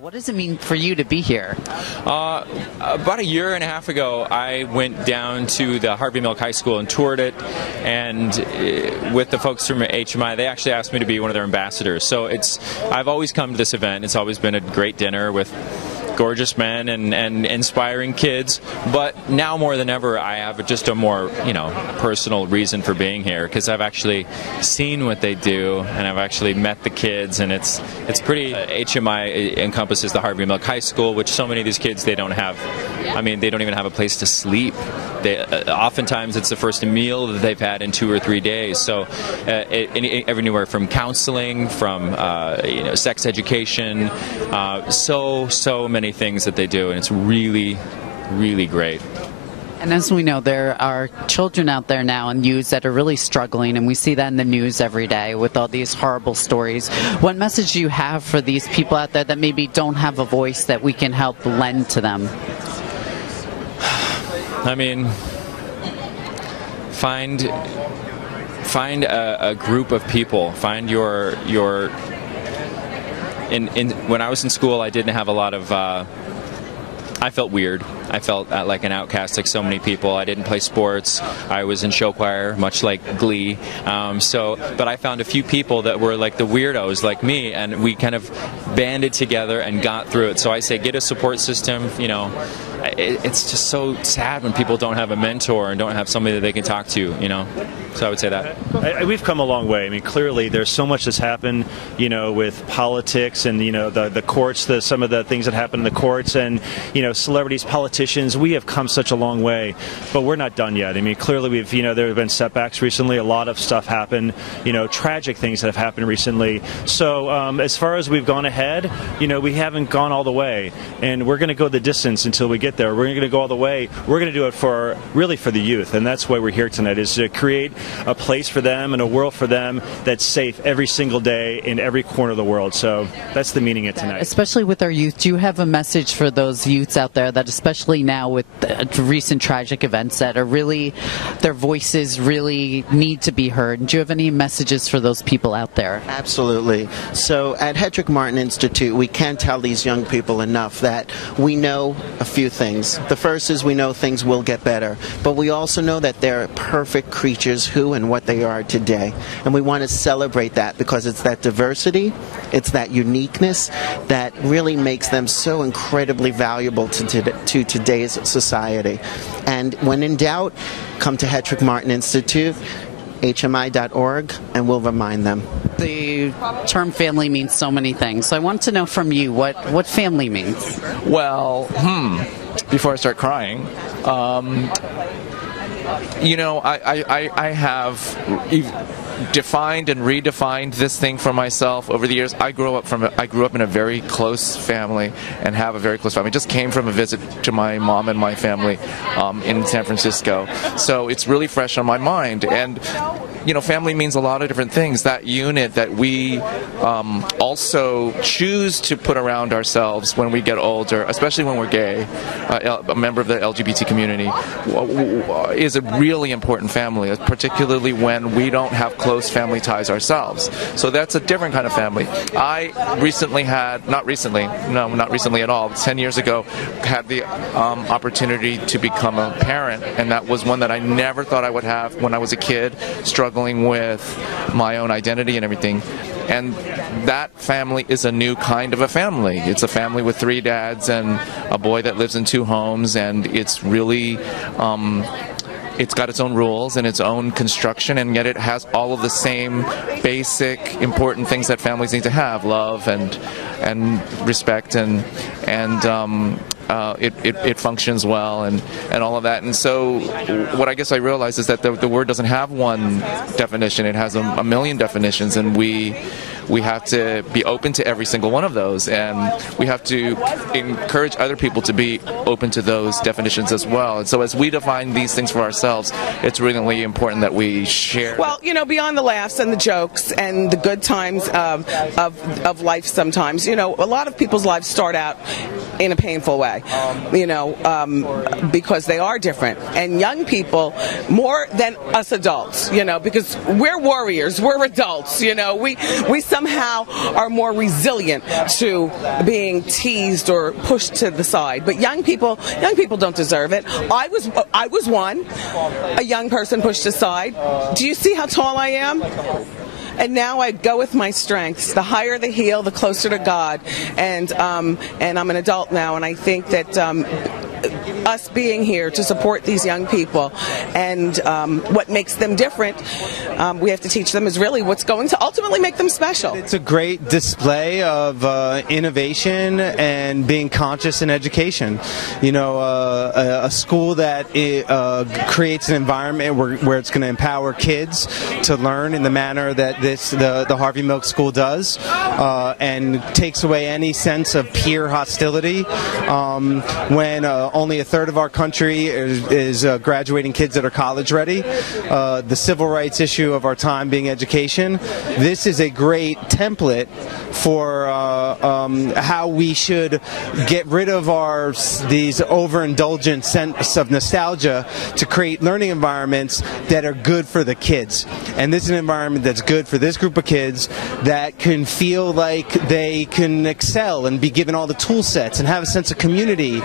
What does it mean for you to be here? About a year and a half ago, I went down to the Harvey Milk High School and toured it, and with the folks from HMI, they actually asked me to be one of their ambassadors. So I've always come to this event. It's always been a great dinner with gorgeous men and inspiring kids, but now more than ever I have just a more personal reason for being here, because I've actually seen what they do and I've actually met the kids, and it's pretty. HMI encompasses the Harvey Milk High School, which so many of these kids, they don't have, they don't even have a place to sleep. Oftentimes it's the first meal that they've had in 2 or 3 days. So everywhere from counseling, from sex education, so many things that they do, and it's really, really great. And as we know, there are children out there now and youths that are really struggling, and we see that in the news every day with all these horrible stories. What message do you have for these people out there that maybe don't have a voice that we can help lend to them? Find a group of people. Find your when I was in school, I didn't have a lot of I felt weird. I felt like an outcast, like so many people. I didn't play sports. I was in show choir, much like Glee. But I found a few people that were like the weirdos, like me, and we kind of banded together and got through it. So I say, get a support system. It's just so sad when people don't have a mentor and don't have somebody that they can talk to. So I would say that. We've come a long way. Clearly there's so much that's happened, with politics and, the courts, some of the things that happen in the courts, and, celebrities, politicians. We have come such a long way, but we're not done yet. Clearly we've, there have been setbacks recently. A lot of stuff happened, tragic things that have happened recently. So as far as we've gone ahead, we haven't gone all the way, and we're going to go the distance until we get there. We're going to go all the way. We're going to do it really for the youth, and that's why we're here tonight, is to create a place for them and a world for them that's safe every single day in every corner of the world. So that's the meaning of tonight. Especially with our youth, do you have a message for those youths out there that, especially now with recent tragic events, that are really, their voices really need to be heard? Do you have any messages for those people out there? Absolutely. So at Hetrick-Martin Institute, we can't tell these young people enough that we know a few things. The first is we know things will get better, but we also know that they're perfect creatures who and what they are today. And we want to celebrate that, because it's that diversity, it's that uniqueness that really makes them so incredibly valuable to today's society. And when in doubt, come to Hetrick-Martin Institute, hmi.org, and we'll remind them. The term family means so many things. So I want to know from you what family means. Well, before I start crying, I have defined and redefined this thing for myself over the years. I grew up in a very close family and have a very close family. I just came from a visit to my mom and my family in San Francisco, so it's really fresh on my mind. And family means a lot of different things. That unit that we also choose to put around ourselves when we get older, especially when we're gay, a member of the LGBT community, is a really important family, particularly when we don't have close family ties ourselves. So that's a different kind of family. I recently not recently at all, 10 years ago, had the opportunity to become a parent, and that was one that I never thought I would have when I was a kid, struggling with my own identity and everything. And that family is a new kind of a family. It's a family with 3 dads and a boy that lives in 2 homes, and it's really it's got its own rules and its own construction, and yet it has all of the same basic important things that families need to have: love and respect, and it functions well, and all of that. And so what I guess I realized is that the word doesn't have one definition. It has a million definitions, and we have to be open to every single one of those, and we have to encourage other people to be open to those definitions as well. And so as we define these things for ourselves, it's really important that we share. Well, beyond the laughs and the jokes and the good times of life sometimes, a lot of people's lives start out in a painful way, because they are different. And young people, more than us adults, because we're warriors, we're adults, we somehow are more resilient to being teased or pushed to the side. But young people don't deserve it. I was one, a young person pushed aside. Do you see how tall I am? And now I go with my strengths. The higher the heel, the closer to God. And I'm an adult now, and I think that us being here to support these young people and what makes them different, we have to teach them is really what's going to ultimately make them special. It's a great display of innovation and being conscious in education. You know, a school that creates an environment where it's going to empower kids to learn in the manner that the Harvey Milk School does, and takes away any sense of peer hostility. When only a third of our country is graduating kids that are college ready, the civil rights issue of our time being education, this is a great template for how we should get rid of these overindulgent sense of nostalgia to create learning environments that are good for the kids. And this is an environment that's good for this group of kids that can feel like they can excel and be given all the tool sets and have a sense of community.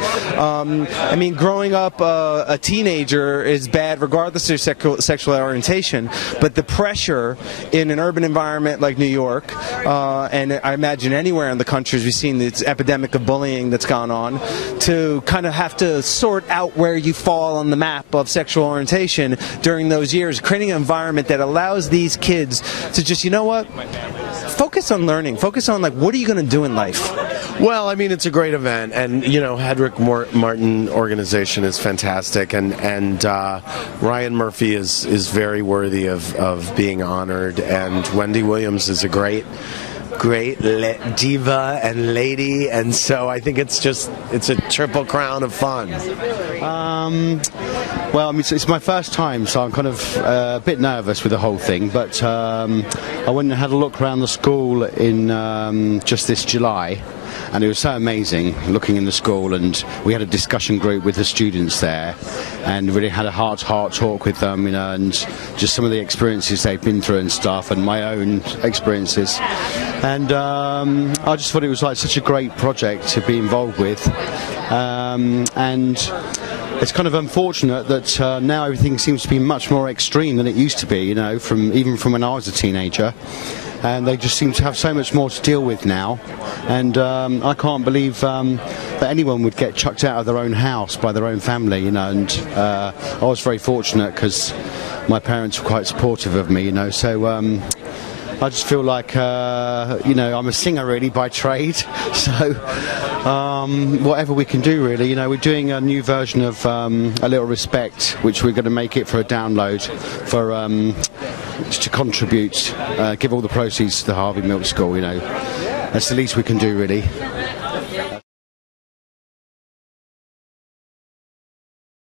I mean, growing up a teenager is bad regardless of sexual orientation, but the pressure in an urban environment like New York, and I imagine anywhere in the country, as we've seen this epidemic of bullying that's gone on, to kind of have to sort out where you fall on the map of sexual orientation during those years, creating an environment that allows these kids to just, you know what, focus on learning, focus on, like, what are you going to do in life? Well, I mean, it's a great event, and, you know, Hetrick-Martin organization is fantastic, and Ryan Murphy is very worthy of being honored, and Wendy Williams is a great diva and lady, and so I think it's a triple crown of fun. Well, I mean, it's my first time, so I'm kind of a bit nervous with the whole thing, but I went and had a look around the school in just this July, and it was so amazing looking in the school, and we had a discussion group with the students there and really had a heart-to-heart talk with them, you know, and just some of the experiences they've been through and stuff, and my own experiences. And I just thought it was like such a great project to be involved with, and it's kind of unfortunate that now everything seems to be much more extreme than it used to be, you know, even from when I was a teenager. And they just seem to have so much more to deal with now, and I can't believe that anyone would get chucked out of their own house by their own family, you know, and I was very fortunate because my parents were quite supportive of me, you know, so I just feel like, you know, I'm a singer really by trade, so whatever we can do really, you know, we're doing a new version of A Little Respect, which we're going to make it for a download for to contribute, give all the proceeds to the Harvey Milk School, you know. That's the least we can do really.